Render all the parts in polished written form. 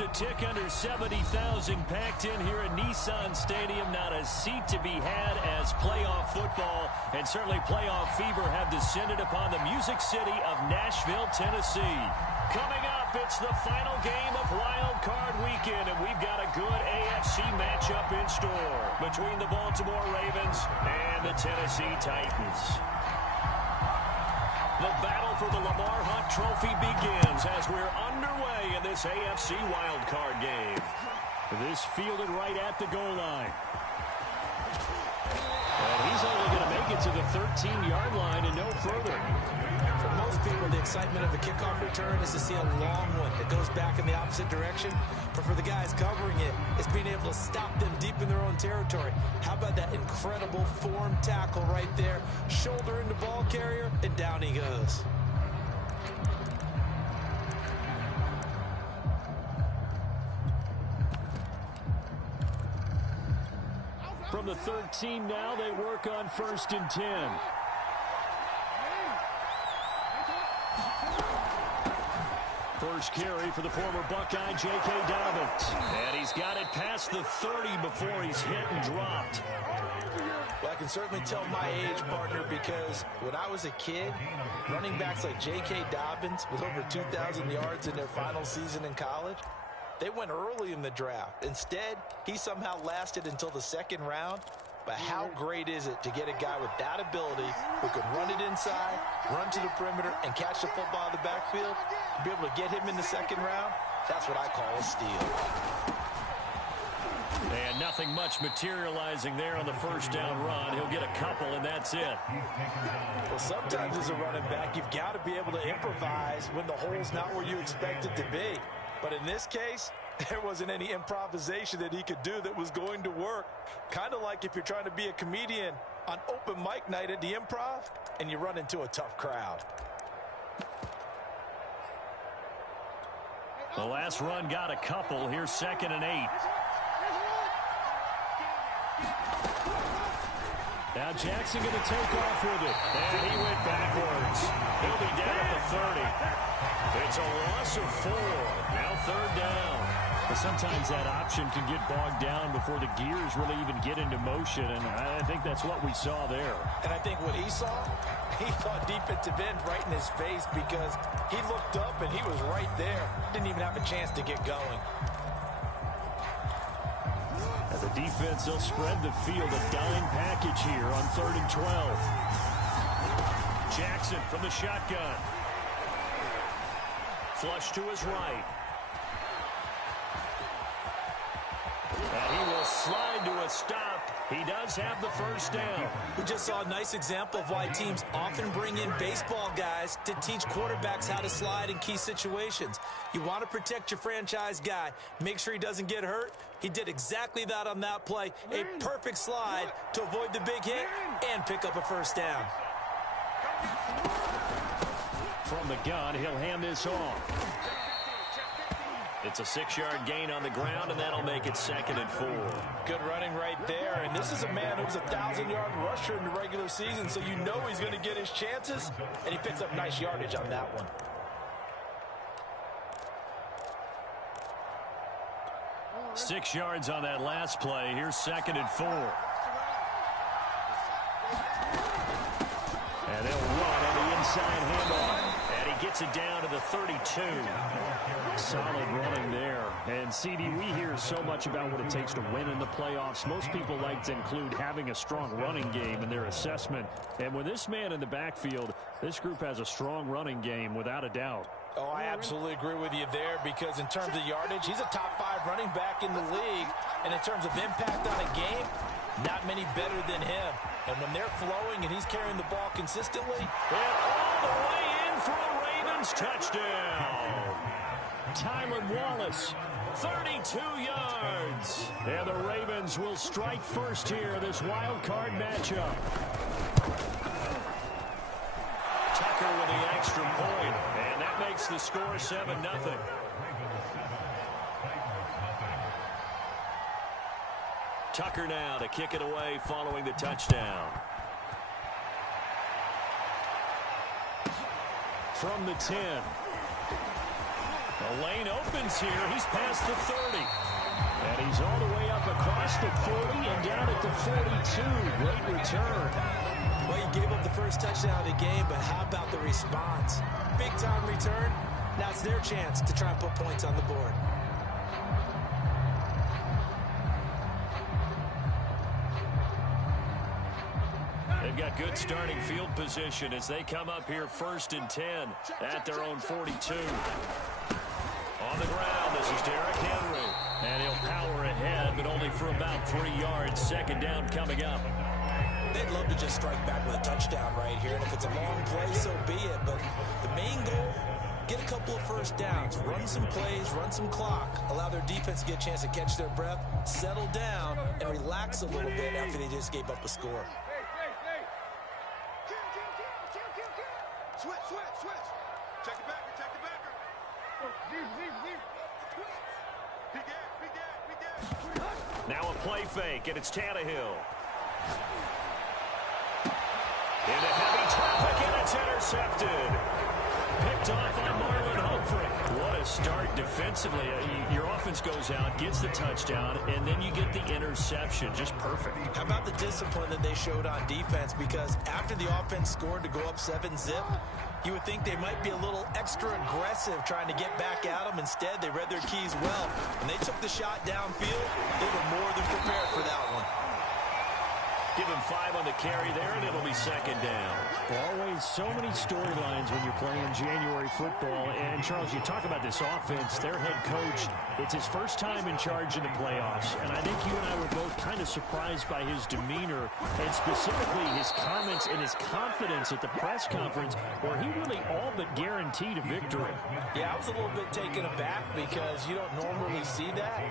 Just a tick under 70,000 packed in here at Nissan Stadium. Not a seat to be had as playoff football and certainly playoff fever have descended upon the Music City of Nashville, Tennessee. Coming up, it's the final game of Wild Card Weekend, and we've got a good AFC matchup in store between the Baltimore Ravens and the Tennessee Titans. The battle for the Lamar Hunt Trophy begins as we're underway in this AFC wildcard game. This fielded right at the goal line. And he's only going to make it to the 13-yard line and no further. For most people, the excitement of a kickoff return is to see a long one that goes back in the opposite direction. But for the guys covering it, it's being able to stop them deep in their own territory. How about that incredible form tackle right there? Shoulder into ball carrier, and down he goes. From the 13 now, they work on 1st and 10. First carry for the former Buckeye, J.K. Dobbins. And he's got it past the 30 before he's hit and dropped. Well, I can certainly tell my age, partner, because when I was a kid, running backs like J.K. Dobbins with over 2,000 yards in their final season in college, they went early in the draft. Instead, he somehow lasted until the 2nd round. But how great is it to get a guy with that ability who can run it inside, run to the perimeter, and catch the football in the backfield? To be able to get him in the 2nd round, that's what I call a steal. And nothing much materializing there on the 1st down run. He'll get a couple, and that's it. Well, sometimes as a running back, you've got to be able to improvise when the hole's not where you expect it to be. But in this case, there wasn't any improvisation that he could do that was going to work. Kind of like if you're trying to be a comedian on open mic night at the Improv and you run into a tough crowd. The last run got a couple. Here's 2nd and 8. Now Jackson going to take off with it. And he went backwards. He'll be down at the 30. It's a loss of 4. Now 3rd down. But sometimes that option can get bogged down before the gears really even get into motion, and I think that's what we saw there. And I think what he saw, he thought defensive end right in his face because he looked up and he was right there. Didn't even have a chance to get going. And the defense, they'll spread the field, a dime package here on 3rd and 12. Jackson from the shotgun. Flush to his right. And he will slide to a stop. He does have the 1st down. We just saw a nice example of why teams often bring in baseball guys to teach quarterbacks how to slide in key situations. You want to protect your franchise guy. Make sure he doesn't get hurt. He did exactly that on that play. A perfect slide to avoid the big hit and pick up a 1st down. From the gun, he'll hand this off. It's a 6-yard gain on the ground, and that'll make it 2nd and 4. Good running right there, and this is a man who's a 1,000-yard rusher in the regular season, so you know he's going to get his chances, and he picks up nice yardage on that one. Six yards on that last play. Here's 2nd and 4. And they'll run on the inside handoff. And he gets it down to the 32. Solid running there. And, CD, we hear so much about what it takes to win in the playoffs. Most people like to include having a strong running game in their assessment. And with this man in the backfield, this group has a strong running game without a doubt. Oh, I absolutely agree with you there because in terms of yardage, he's a top 5 running back in the league. And in terms of impact on a game, not many better than him. And when they're flowing and he's carrying the ball consistently. And all the way in for a Ravens touchdown. Tylan Wallace, 32 yards. And the Ravens will strike first here in this wild card matchup. Tucker with the extra point. And that makes the score 7-0. Tucker now to kick it away following the touchdown. From the 10. The lane opens here. He's past the 30. And he's all the way up across the 40 and down at the 42. Great return. Well, he gave up the first touchdown of the game, but how about the response? Big-time return. Now it's their chance to try and put points on the board. They've got good starting field position as they come up here 1st and 10 at their own 42. On the ground, this is Derrick Henry. And he'll power ahead, but only for about 3 yards. 2nd down coming up. They'd love to just strike back with a touchdown right here. And if it's a long play, so be it. But the main goal, get a couple of first downs. Run some plays, run some clock. Allow their defense to get a chance to catch their breath, settle down, and relax a little bit after they just gave up a score. Switch. Check the backer. Now a play fake, and it's Tannehill. Into heavy traffic, and it's intercepted. Picked off by Marlon Humphrey. What a start defensively. Your offense goes out, gets the touchdown, and then you get the interception. Just perfect. How about the discipline that they showed on defense? Because after the offense scored to go up 7-zip, you would think they might be a little extra aggressive trying to get back at them. Instead, they read their keys well, and they took the shot downfield. They were more than prepared for that one. Give him 5 on the carry there, and it'll be 2nd down. Always so many storylines when you're playing January football. And, Charles, you talk about this offense, their head coach, it's his first time in charge in the playoffs. And I think you and I were both kind of surprised by his demeanor and specifically his comments and his confidence at the press conference where he really all but guaranteed a victory. Yeah, I was a little bit taken aback because you don't normally see that.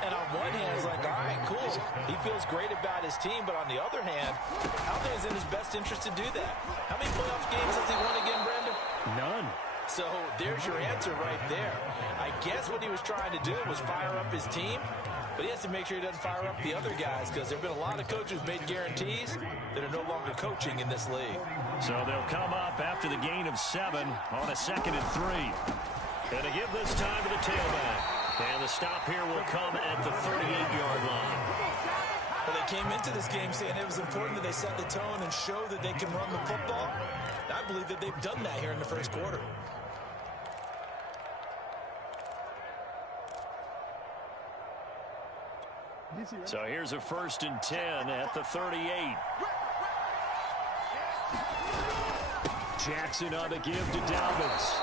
And on one hand, it's like, all right, cool. He feels great about his team. But on the other hand, I don't think it's in his best interest to do that. How many playoff games has he won again, Brandon? None. So there's your answer right there. I guess what he was trying to do was fire up his team. But he has to make sure he doesn't fire up the other guys because there have been a lot of coaches made guarantees that are no longer coaching in this league. So they'll come up after the gain of 7 on a 2nd and 3. And to give this time to the tailback. And the stop here will come at the 38-yard line. Well, they came into this game saying it was important that they set the tone and show that they can run the football. I believe that they've done that here in the first quarter. So here's a 1st and 10 at the 38. Jackson on the give to Dobbins.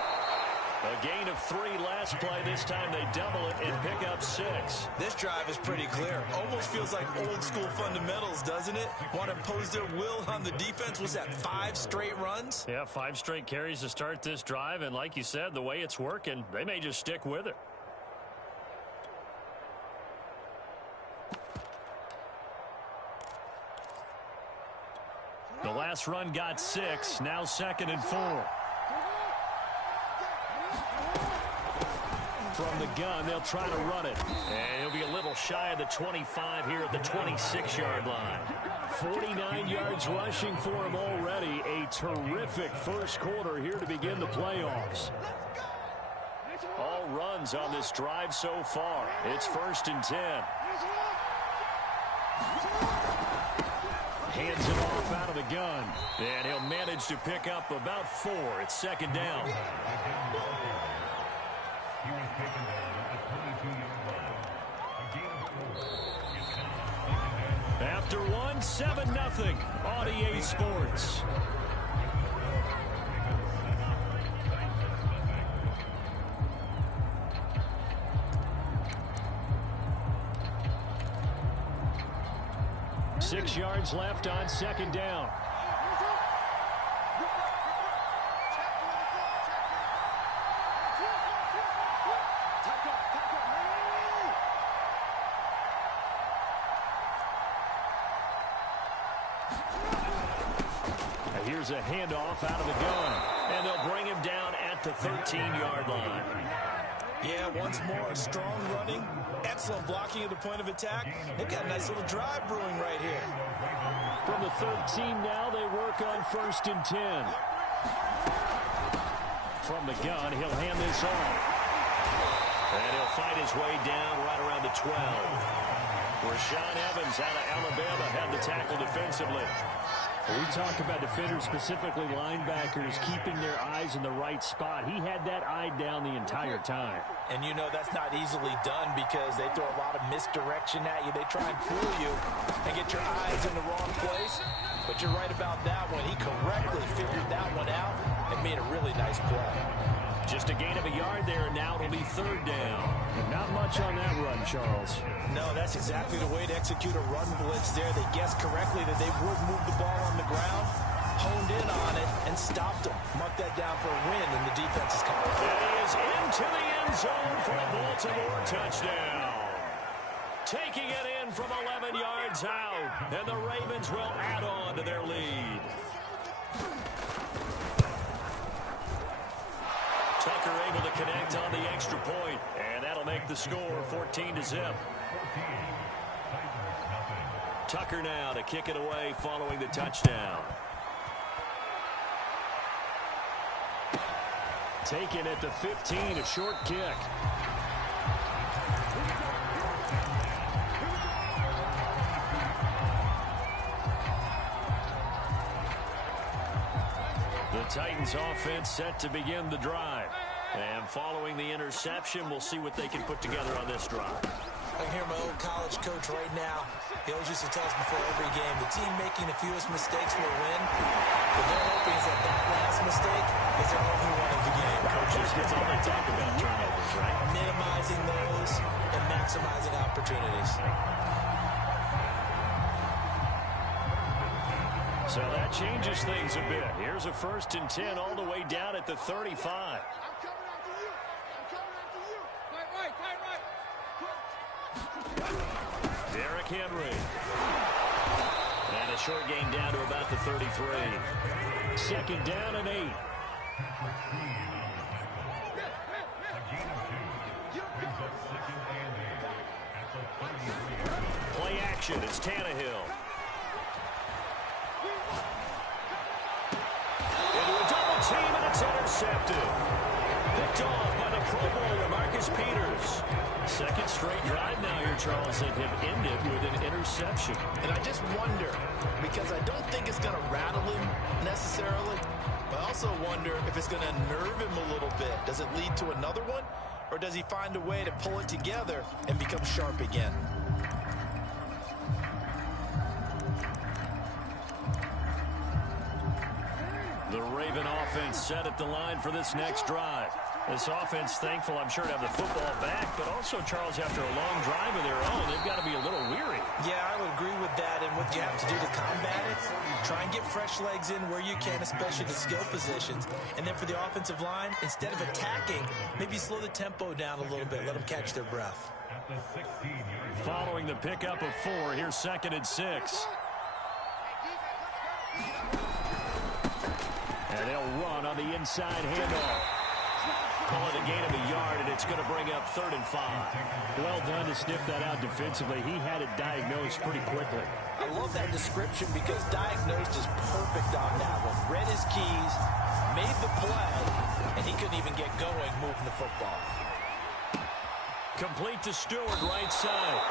A gain of 3 last play. This time they double it and pick up 6. This drive is pretty clear. Almost feels like old school fundamentals, doesn't it? Want to impose their will on the defense. Was that 5 straight runs? Yeah, 5 straight carries to start this drive. And like you said, the way it's working, they may just stick with it. The last run got 6. Now 2nd and 4. From the gun, they'll try to run it. And he'll be a little shy of the 25 here at the 26-yard line. 49 yards rushing for him already. A terrific first quarter here to begin the playoffs. All runs on this drive so far. It's 1st and 10. Hands it off out of the gun. And he'll manage to pick up about 4. It's 2nd down. After 1, 7-0 on EA Sports. Six yards left on 2nd down. Here's a handoff out of the gun. And they'll bring him down at the 13-yard line. Yeah, once more, strong running, excellent blocking at the point of attack. They've got a nice little drive brewing right here. From the 13 now, they work on 1st and 10. From the gun, he'll hand this off. And he'll fight his way down right around the 12. Rashaan Evans out of Alabama had the tackle defensively. We talk about defenders, specifically linebackers, keeping their eyes in the right spot. He had that eye down the entire time. And you know that's not easily done because they throw a lot of misdirection at you. They try and fool you and get your eyes in the wrong place. But you're right about that one. He correctly figured that one out and made a really nice play. Just a gain of a yard there, and now it'll be third down. Not much on that run, Charles. No, that's exactly the way to execute a run blitz there. They guessed correctly that they would move the ball on the ground, honed in on it, and stopped them. Mark that down for a win, and the defense is coming. And he is into the end zone for a Baltimore touchdown. Taking it in from 11 yards out, and the Ravens will add on to their lead. Tucker able to connect on the extra point, and that'll make the score 14-0. Tucker now to kick it away following the touchdown. Taken at the 15, a short kick. The Titans offense set to begin the drive. And following the interception, we'll see what they can put together on this drive. I can hear my old college coach right now. He always used to tell us before every game, the team making the fewest mistakes will win. But they're hoping that that last mistake is their only one of the game. Coaches, that's all they talk about, turnovers, right? Minimizing those and maximizing opportunities. So that changes things a bit. Here's a 1st and 10 all the way down at the 35. Derrick Henry. And a short gain down to about the 33. 2nd down and 8. Play action. It's Tannehill. Into a double team, and it's intercepted. Picked off by the Pro Bowler, Marcus Peters. 2nd straight drive now here, Charles, that have ended with an interception. And I just wonder, because I don't think it's going to rattle him necessarily, but I also wonder if it's going to nerve him a little bit. Does it lead to another one, or does he find a way to pull it together and become sharp again? The Raven offense set at the line for this next drive. This offense thankful, I'm sure, to have the football back, but also, Charles, after a long drive of their own, they've got to be a little weary. Yeah, I would agree with that, and what you have to do to combat it, try and get fresh legs in where you can, especially the skill positions. And then for the offensive line, instead of attacking, maybe slow the tempo down a little bit, let them catch their breath. Following the pickup of 4, here's 2nd and 6. And they'll run on the inside handoff. Call it a gain of a yard, and it's going to bring up 3rd and 5. Well done to sniff that out defensively. He had it diagnosed pretty quickly. I love that description because diagnosed is perfect on that one. Read his keys, made the play, and he couldn't even get going moving the football. Complete to Stewart, right side.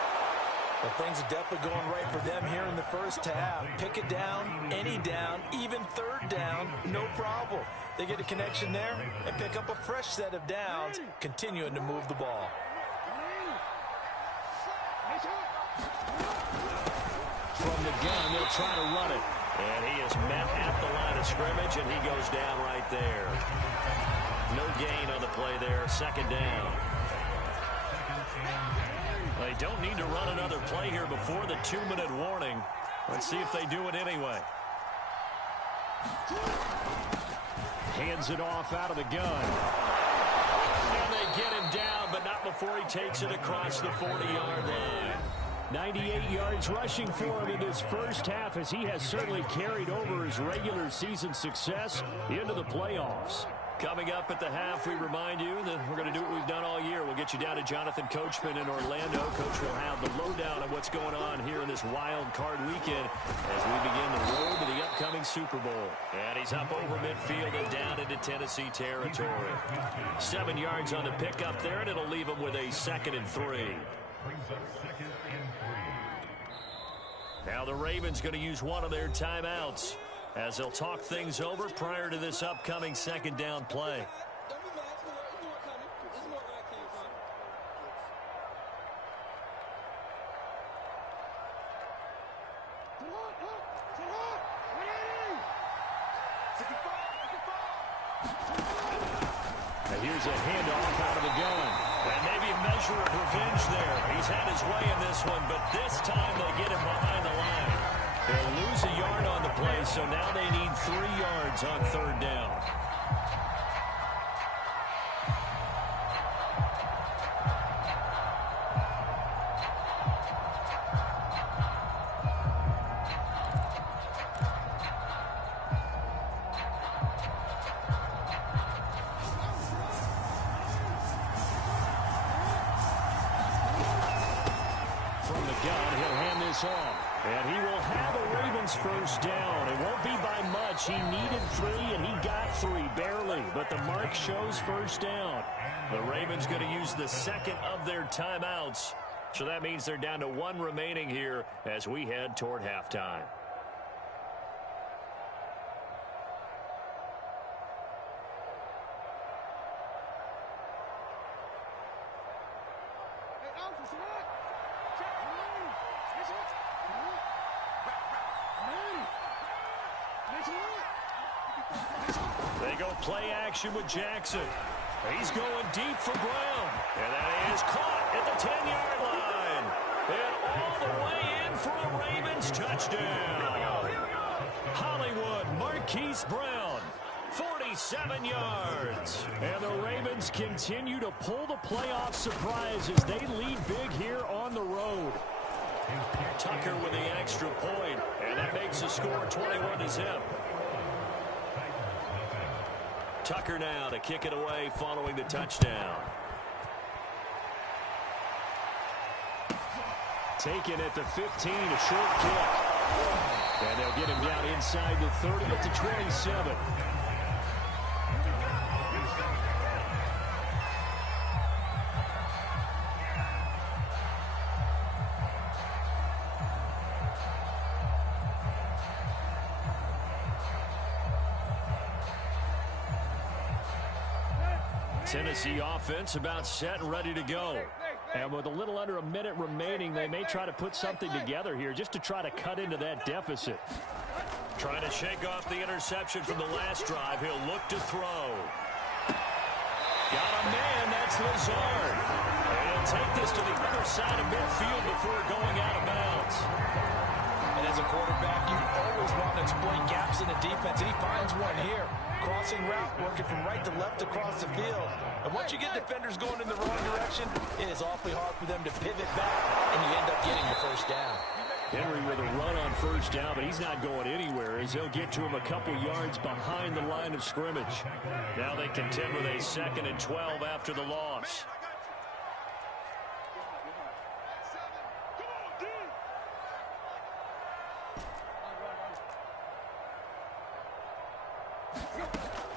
Well, things are definitely going right for them here in the first half. Pick it down, any down, even 3rd down, no problem. They get a connection there and pick up a fresh set of downs, continuing to move the ball. From the gun, they'll try to run it. And he is met at the line of scrimmage, and he goes down right there. No gain on the play there, 2nd down. They don't need to run another play here before the 2-minute warning. Let's see if they do it anyway. Hands it off out of the gun. And they get him down, but not before he takes it across the 40-yard line. 98 yards rushing for him in this first half, as he has certainly carried over his regular season success into the playoffs. Coming up at the half, we remind you that we're going to do what we've done all year. We'll get you down to Jonathan Coachman in Orlando. Coach will have the lowdown on what what's going on here in this wild card weekend as we begin the road to the upcoming Super Bowl. And he's up over midfield and down into Tennessee territory. 7 yards on the pickup there, and it'll leave him with a 2nd and 3. Now the Ravens going to use one of their timeouts as they'll talk things over prior to this upcoming 2nd down play. And here's a handoff out of the gun. And maybe a measure of revenge there. He's had his way in this one, but this time they get him behind the line. They'll lose a yard on the play, so now they need 3 yards on 3rd down. Off, and he will have a Ravens 1st down. It won't be by much. He needed 3, and he got 3, barely, but the mark shows 1st down. The Ravens going to use the 2nd of their timeouts, so that means they're down to 1 remaining here as we head toward halftime. They go play action with Jackson. He's going deep for Brown. And that is caught at the 10-yard line. And all the way in for a Ravens touchdown. Hollywood Marquise Brown, 47 yards. And the Ravens continue to pull the playoff surprise as they lead big here on the road. Tucker with the extra point, and that makes the score 21-0. Tucker now to kick it away following the touchdown. Taken at the 15, a short kick. And they'll get him down inside the 30 at the 27. Tennessee offense about set and ready to go. And with a little under a minute remaining, they may try to put something together here just to try to cut into that deficit. Trying to shake off the interception from the last drive. He'll look to throw. Got a man, that's Lazard. And he'll take this to the other side of midfield before going out of bounds. And as a quarterback, you always want to exploit gaps in the defense, and he finds one here. Crossing route, working from right to left across the field. And once you get defenders going in the wrong direction, it is awfully hard for them to pivot back, and you end up getting the 1st down. Henry with a run on 1st down, but he's not going anywhere as they'll get to him a couple yards behind the line of scrimmage. Now they contend with a 2nd and 12 after the loss.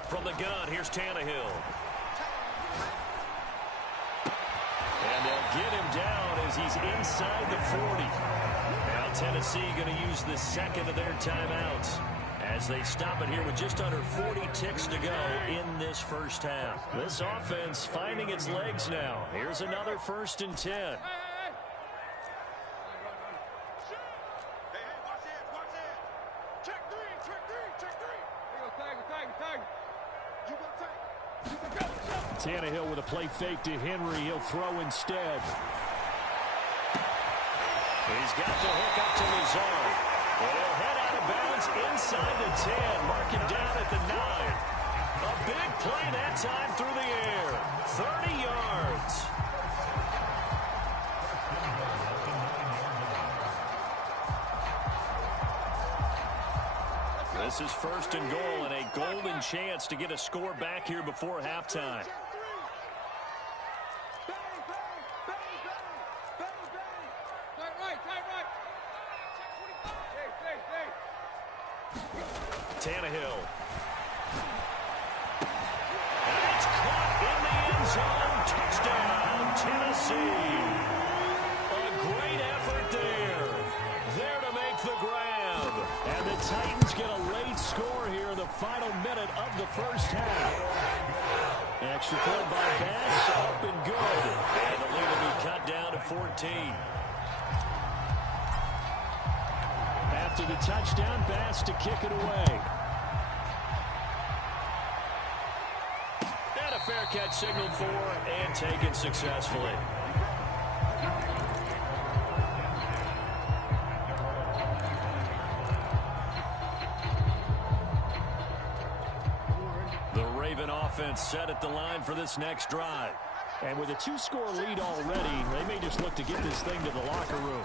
From the gun, here's Tannehill. And they'll get him down as he's inside the 40. Now Tennessee going to use the 2nd of their timeouts as they stop it here with just under 40 ticks to go in this 1st half. This offense finding its legs now. Here's another 1st and 10. Hey, watch it. Check three. Tag. You go take. Tannehill with a play fake to Henry. He'll throw instead. He's got the hook up to Lazard. And he'll head out of bounds inside the 10. Mark him down at the 9. A big play that time through the air. 30 yards. This is 1st and goal and a golden chance to get a score back here before halftime. Tannehill. And it's caught in the end zone. Touchdown, Tennessee. A great effort there. There to make the grab. And the Titans get a late score here in the final minute of the first half. Extra point by Bass, up and good. And the lead will be cut down to 14. After the touchdown, Bass to kick it away. And a fair catch signaled for and taken successfully. The Raven offense set at the line for this next drive. And with a 2-score lead already, they may just look to get this thing to the locker room.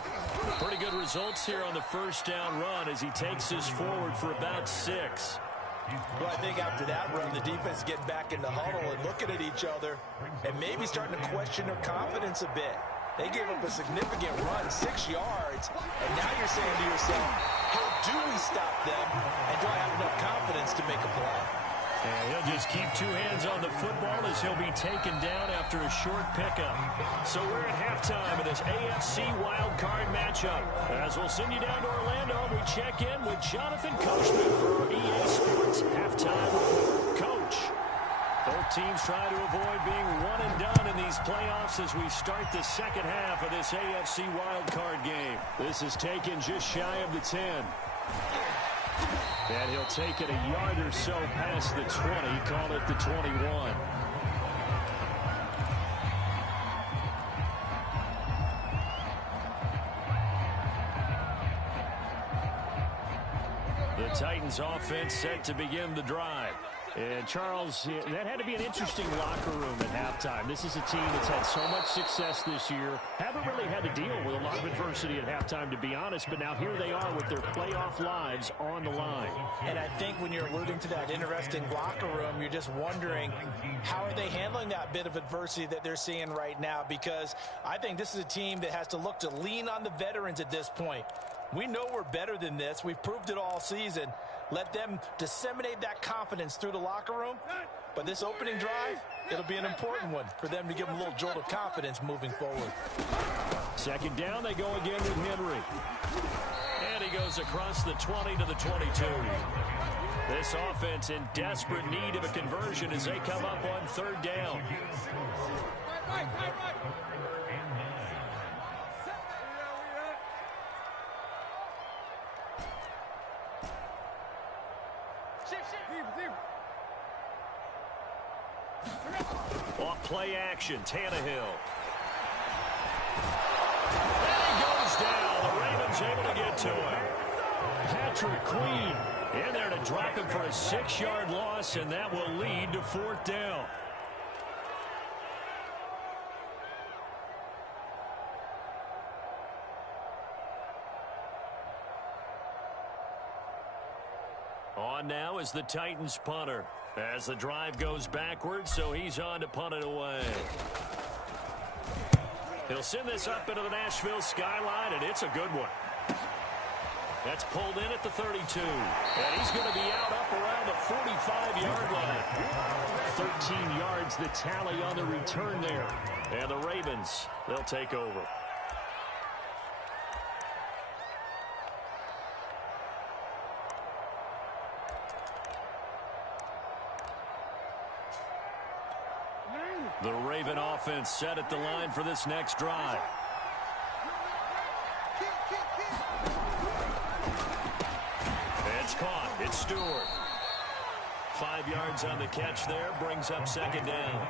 Pretty good results here on the first down run as he takes us forward for about 6. Well, I think after that run, the defense getting back in the huddle and looking at each other and maybe starting to question their confidence a bit. They gave up a significant run, 6 yards, and now you're saying to yourself, how do we stop them, and do I have enough confidence to make a play? And he'll just keep 2 hands on the football as he'll be taken down after a short pickup. So we're at halftime of this AFC wildcard matchup. As we'll send you down to Orlando, we check in with Jonathan Coachman for EA Sports Halftime Report. Coach, both teams try to avoid being one and done in these playoffs as we start the second half of this AFC wildcard game. This is taken just shy of the 10. And he'll take it a yard or so past the 20, call it the 21. The Titans offense set to begin the drive. And Charles, that had to be an interesting locker room at halftime. This is a team that's had so much success this year. Haven't really had to deal with a lot of adversity at halftime, to be honest. But now here they are with their playoff lives on the line. And I think when you're alluding to that interesting locker room, you're just wondering how are they handling that bit of adversity that they're seeing right now? Because I think this is a team that has to look to lean on the veterans at this point. We know we're better than this. We've proved it all season. Let them disseminate that confidence through the locker room. But this opening drive, it'll be an important one for them to give them a little jolt of confidence moving forward. Second down, they go again with Henry. And he goes across the 20 to the 22. This offense in desperate need of a conversion as they come up on third down. Right. Off play action, Tannehill. And he goes down. The Ravens able to get to him. Patrick Queen in there to drop him for a 6-yard loss, and that will lead to fourth down. On now is the Titans punter as the drive goes backwards, so he's on to punt it away. He'll send this up into the Nashville skyline, and it's a good one. That's pulled in at the 32, and he's going to be out up around the 45-yard line. 13 yards the tally on the return there, and the Ravens, they'll take over. The Raven offense set at the line for this next drive. It's caught. It's Stewart. 5 yards on the catch there. Brings up second down.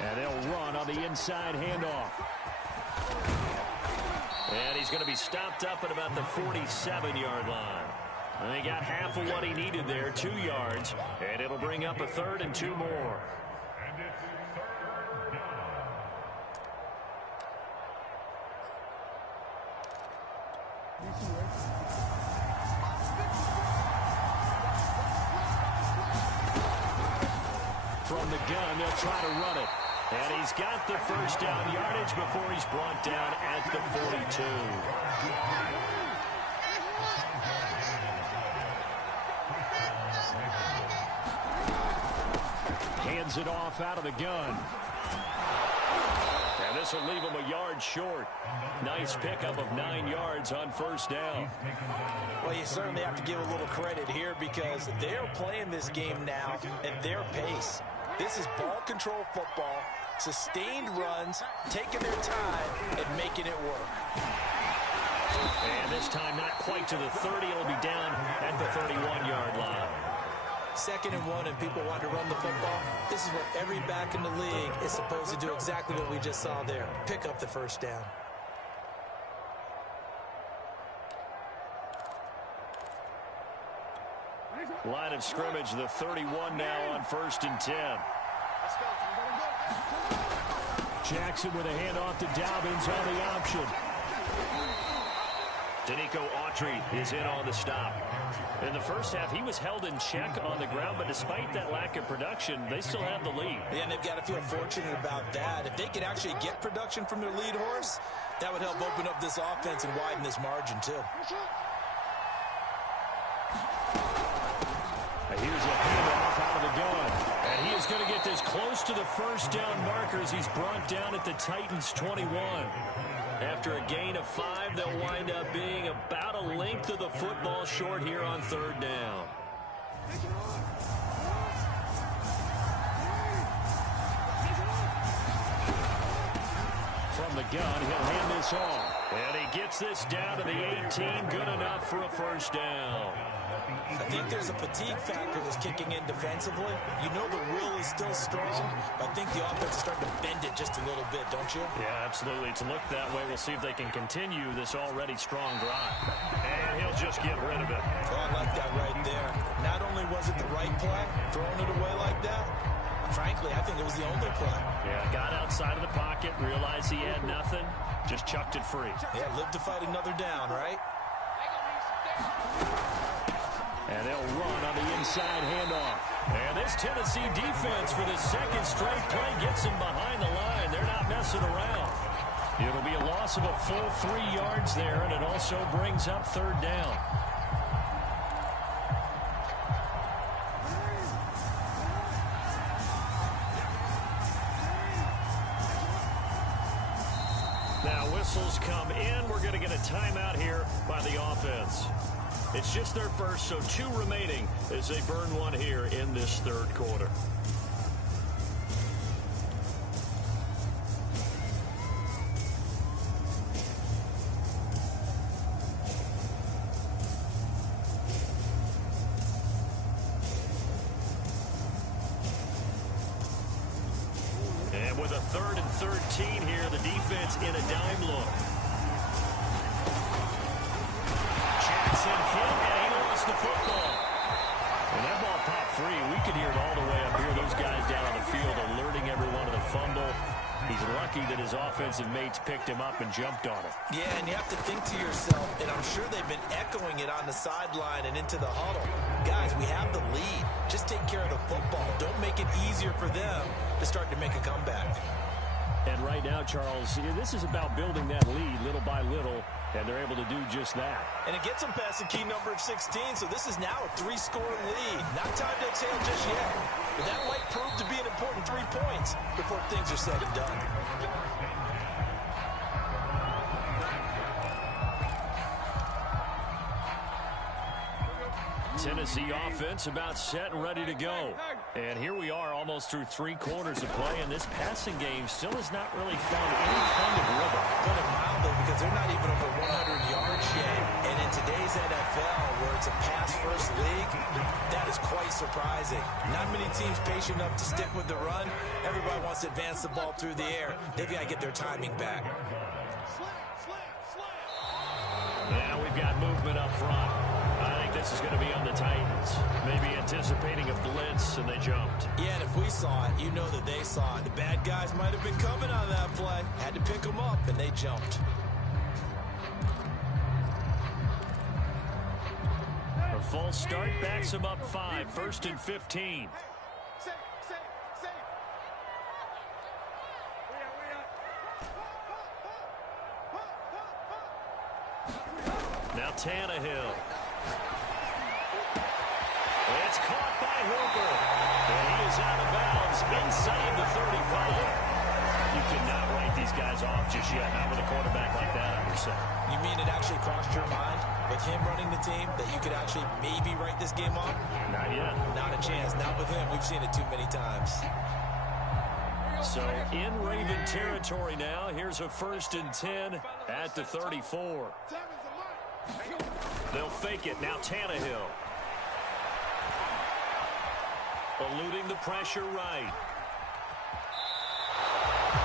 And they'll run on the inside handoff. And he's going to be stopped up at about the 47-yard line. And he got half of what he needed there, 2 yards. And it'll bring up a 3rd and 2 more. From the gun, they'll try to run it. And he's got the first down yardage before he's brought down at the 42. Hands it off out of the gun. And this will leave him a yard short. Nice pickup of 9 yards on first down. Well, you certainly have to give a little credit here because they're playing this game now at their pace. This is ball control football, sustained runs, taking their time and making it work. And this time not quite to the 30. It'll be down at the 31-yard line. 2nd and 1 and people want to run the football. This is what every back in the league is supposed to do, exactly what we just saw there. Pick up the first down. Line of scrimmage, the 31 now on 1st and 10. Jackson with a handoff to Dobbins on the option. Danico Autry is in on the stop. In the first half, he was held in check on the ground, but despite that lack of production, they still have the lead. Yeah, and they've got to feel fortunate about that. If they could actually get production from their lead horse, that would help open up this offense and widen this margin, too. Here's a handoff out of the gun. And he is going to get this close to the first down markers. He's brought down at the Titans' 21. After a gain of 5, they'll wind up being about a length of the football short here on 3rd down. From the gun, he'll hand this off. And he gets this down to the 18. Good enough for a first down. I think there's a fatigue factor that's kicking in defensively. You know the will is still strong, but I think the offense is starting to bend it just a little bit, don't you? Yeah, absolutely. It's looked that way. We'll see if they can continue this already strong drive. And he'll just get rid of it. Oh, I like that right there. Not only was it the right play, throwing it away like that, frankly, I think it was the only play. Yeah, got outside of the pocket, realized he had nothing, just chucked it free. Yeah, live to fight another down, right? And they'll run on the inside handoff. And this Tennessee defense for the 2nd straight play gets them behind the line. They're not messing around. It'll be a loss of a full 3 yards there, and it also brings up 3rd down. Now whistles come in. We're going to get a timeout here by the offense. It's just their first, so 2 remaining as they burn one here in this 3rd quarter. And with a 3rd and 13 here, the defense in a dime look. Jackson hit, and he lost the football. And that ball popped free. We could hear it all the way up here. Those guys down on the field alerting everyone to the fumble. He's lucky that his offensive mates picked him up and jumped on it. Yeah, and you have to think to yourself, and I'm sure they've been echoing it on the sideline and into the huddle. Guys, we have the lead. Just take care of the football. Don't make it easier for them to start to make a comeback. And right now, Charles, this is about building that lead little by little, and they're able to do just that. And it gets them past the key number of 16, so this is now a 3-score lead. Not time to exhale just yet, but that might prove to be an important 3 points before things are said and done. Tennessee offense about set and ready to go. And here we are almost through 3 quarters of play, and this passing game still has not really found any kind of rhythm. Put it mildly, because they're not even over 100 yards yet. And in today's NFL, where it's a pass-first league, that is quite surprising. Not many teams patient enough to stick with the run. Everybody wants to advance the ball through the air. They've got to get their timing back. Now we've got movement up front. I think this is going to be on the Titans. Maybe anticipating a blitz, and they jumped. Yeah, and if we saw it, you know that they saw it. The bad guys might have been coming on that play. Had to pick them up, and they jumped. false start backs him up 5. 1st and 15. Now Tannehill. It's caught by Hooper. And he is out of bounds inside the 35. You cannot write these guys off just yet, not with a quarterback like that on your side. You mean it actually crossed your mind with him running the team that you could actually maybe write this game off? Not yet. Not a chance. Not with him. We've seen it too many times. So in Raven territory now. Here's a 1st and 10 at the 34. They'll fake it. Now Tannehill. Eluding the pressure right.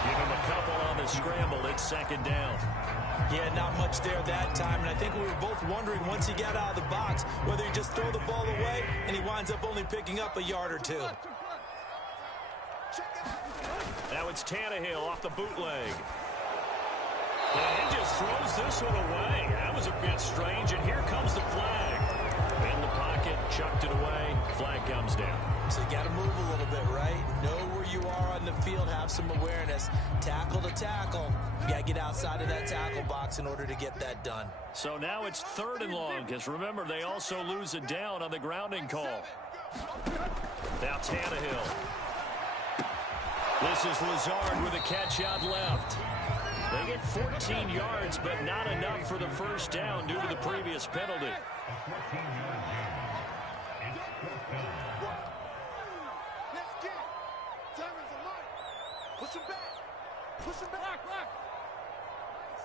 Give him a couple on the scramble. It's 2nd down. Yeah, not much there that time. And I think we were both wondering once he got out of the box whether he just throw the ball away and he winds up only picking up a yard or 2. Now it's Tannehill off the bootleg. And he just throws this one away. That was a bit strange. And here comes the flag. In the pocket, chucked it away. Flag comes down. So you got to move a little bit, right? Know where you are on the field. Have some awareness. Tackle to tackle. You got to get outside of that tackle box in order to get that done. So now it's 3rd and long. Because remember, they also lose it down on the grounding call. Now Tannehill. This is Lazard with a catch out left. They get 14 yards, but not enough for the 1st down due to the previous penalty. Push him back. Push him back. Lock.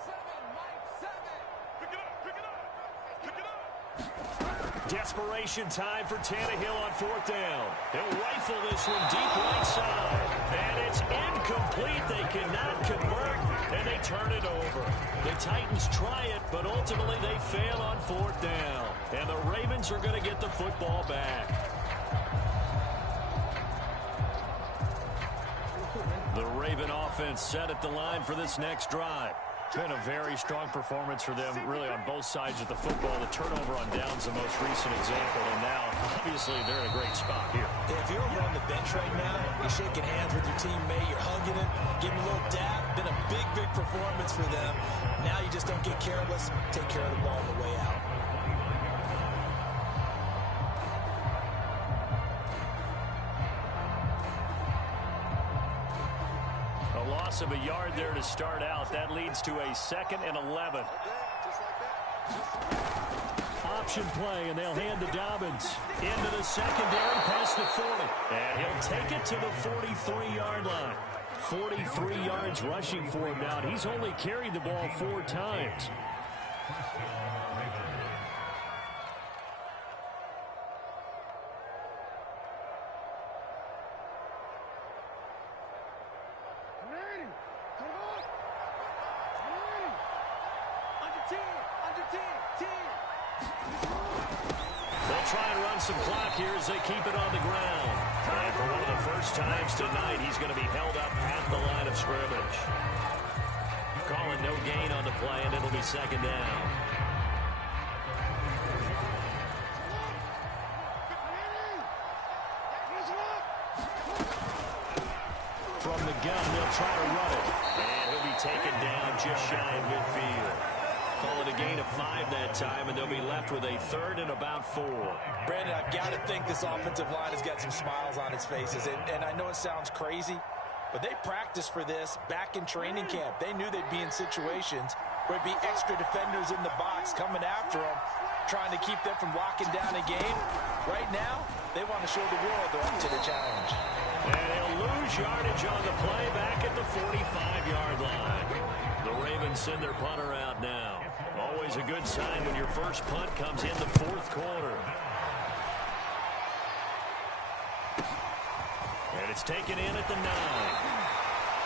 7, Mike 7. Pick it up. Pick it up. Pick it up. Desperation time for Tannehill on 4th down. They'll rifle this one deep right side. And it's incomplete. They cannot convert, and they turn it over. The Titans try it, but ultimately they fail on 4th down. And the Ravens are going to get the football back. The Raven offense set at the line for this next drive. Been a very strong performance for them, really, on both sides of the football. The turnover on downs the most recent example, and now, obviously, they're in a great spot here. If you're over on the bench right now, you're shaking hands with your teammate, you're hugging him, giving him a little dab. Been a big, big performance for them. Now you just don't get careless. Take care of the ball on the way out. Loss of a yard there to start out. That leads to a 2nd and 11. Option play, and they'll hand to Dobbins. Into the secondary, past the 40. And he'll take it to the 43-yard line. 43 yards rushing for him now. He's only carried the ball 4 times. Some clock here as they keep it on the ground. And for one of the first times tonight, he's going to be held up at the line of scrimmage. Calling no gain on the play, and it'll be 2nd down. From the gun, they'll try to run it. And he'll be taken down just shy of midfield. Call it a gain of 5 that time, and they'll be left with a 3rd and about 4. Brandon, I've got to think this offensive line has got some smiles on its faces. And I know it sounds crazy, but they practiced for this back in training camp. They knew they'd be in situations where it'd be extra defenders in the box coming after them, trying to keep them from locking down a game. Right now, they want to show the world they're up to the challenge. And they'll lose yardage on the play back at the 45-yard line. The Ravens send their punter out now. Always a good sign when your first punt comes in the 4th quarter. And it's taken in at the 9.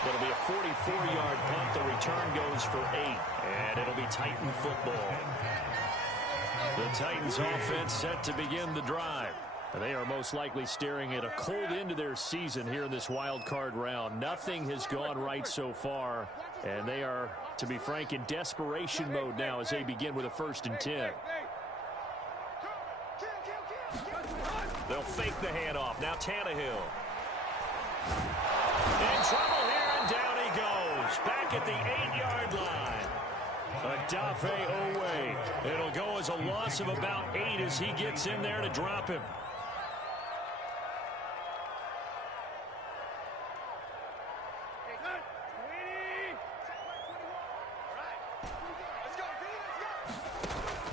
It'll be a 44-yard punt. The return goes for 8. And it'll be Titan football. The Titans offense set to begin the drive. They are most likely staring at a cold end to their season here in this wild card round. Nothing has gone right so far, and they are, to be frank, in desperation mode now as they begin with a 1st and 10. They'll fake the handoff. Now Tannehill. In trouble here, and down he goes. Back at the 8-yard line. Odafe Oweh. It'll go as a loss of about 8 as he gets in there to drop him.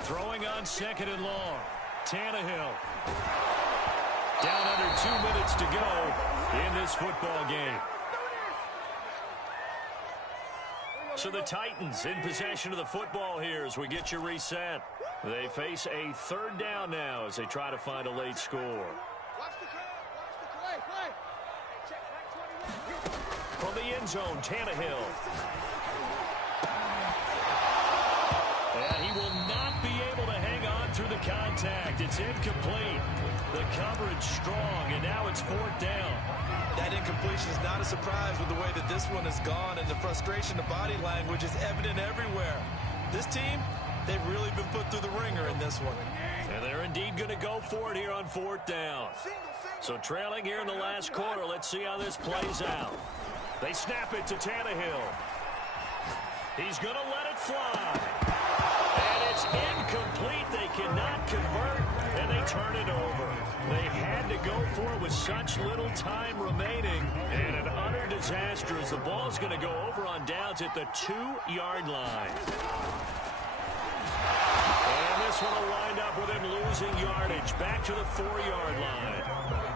Throwing on 2nd and long. Tannehill. Down under 2 minutes to go in this football game. So the Titans in possession of the football here as we get you reset. They face a 3rd down now as they try to find a late score. From the end zone, Tannehill. And he will not be able to hang on through the contact. It's incomplete. The coverage strong, and now it's 4th down. That incompletion is not a surprise with the way that this one has gone, and the frustration of body language is evident everywhere. This team, they've really been put through the ringer in this one. And they're indeed going to go for it here on 4th down. So trailing here in the last quarter, let's see how this plays out. They snap it to Tannehill. He's going to let it fly. And it's incomplete. They cannot convert, and they turn it over. They had to go for it with such little time remaining, and an utter disaster as the ball's going to go over on downs at the 2-yard line. And this one will wind up with him losing yardage back to the 4-yard line.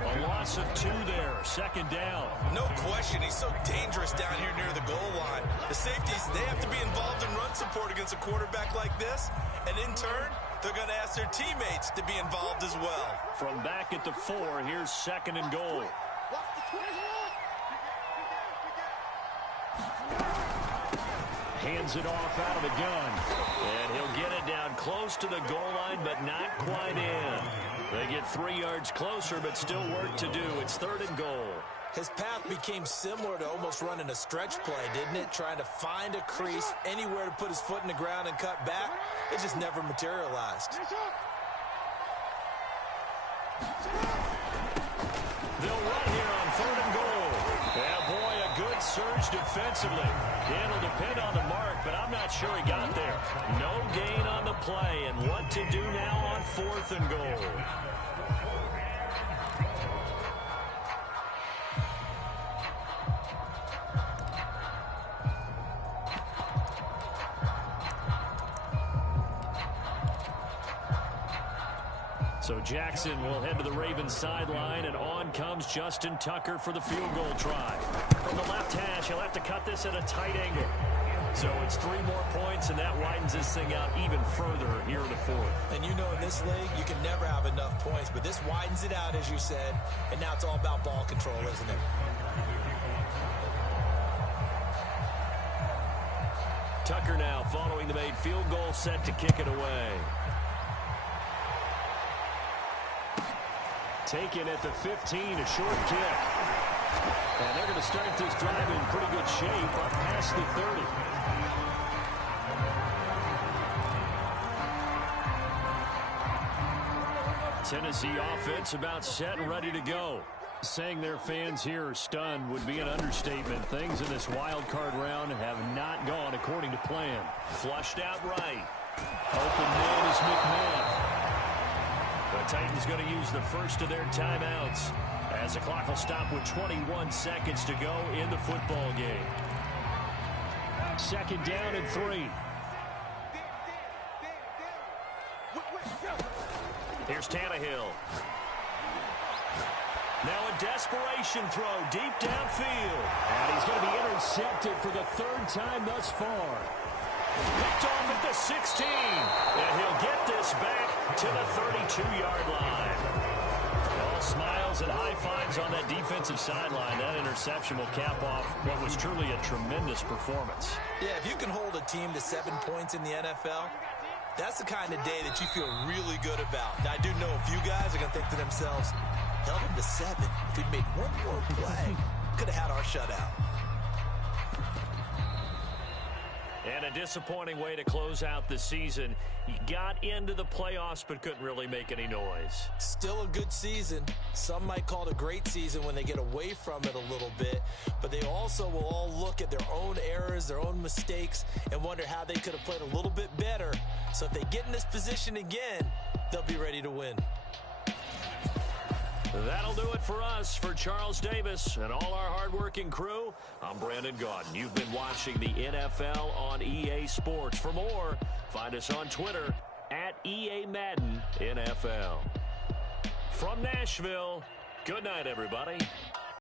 A loss of 2 there, 2nd down. No question, he's so dangerous down here near the goal line. The safeties, they have to be involved in run support against a quarterback like this, and in turn, they're going to ask their teammates to be involved as well. From back at the 4, here's 2nd and goal. Hands it off out of the gun. And he'll get it down close to the goal line, but not quite in. They get 3 yards closer, but still work to do. It's 3rd and goal. His path became similar to almost running a stretch play, didn't it? Trying to find a crease, anywhere to put his foot in the ground and cut back. It just never materialized. They'll run here on 3rd and goal. Yeah, boy, a good surge defensively. It'll depend on the mark, but I'm not sure he got there. No gain on the play, and what to do now on 4th and goal. So Jackson will head to the Ravens sideline, and on comes Justin Tucker for the field goal try. From the left hash, he'll have to cut this at a tight angle. So it's 3 more points, and that widens this thing out even further here in the 4th. And you know in this league, you can never have enough points, but this widens it out, as you said, and now it's all about ball control, isn't it? Tucker now following the made field goal, set to kick it away. Taken at the 15, a short kick. And they're going to start this drive in pretty good shape up past the 30. Tennessee offense about set and ready to go. Saying their fans here are stunned would be an understatement. Things in this wild card round have not gone according to plan. Flushed out right. Open man is McMahon. The Titans going to use the first of their timeouts as the clock will stop with 21 seconds to go in the football game. 2nd down and 3. Here's Tannehill. Now a desperation throw deep downfield. And he's going to be intercepted for the 3rd time thus far. Picked off at the 16. And he'll get this back to the 32-yard line. All smiles and high fives on that defensive sideline. That interception will cap off what was truly a tremendous performance. Yeah, if you can hold a team to 7 points in the NFL, that's the kind of day that you feel really good about. Now, I do know a few guys are going to think to themselves, held him to 7. If we made one more play, could have had our shutout. And a disappointing way to close out the season. You got into the playoffs but couldn't really make any noise. Still a good season. Some might call it a great season when they get away from it a little bit. But they also will all look at their own errors, their own mistakes, and wonder how they could have played a little bit better. So if they get in this position again, they'll be ready to win. That'll do it for us. For Charles Davis and all our hardworking crew, I'm Brandon Gaudin. You've been watching the NFL on EA Sports. For more, find us on Twitter at EA Madden NFL. From Nashville, good night, everybody.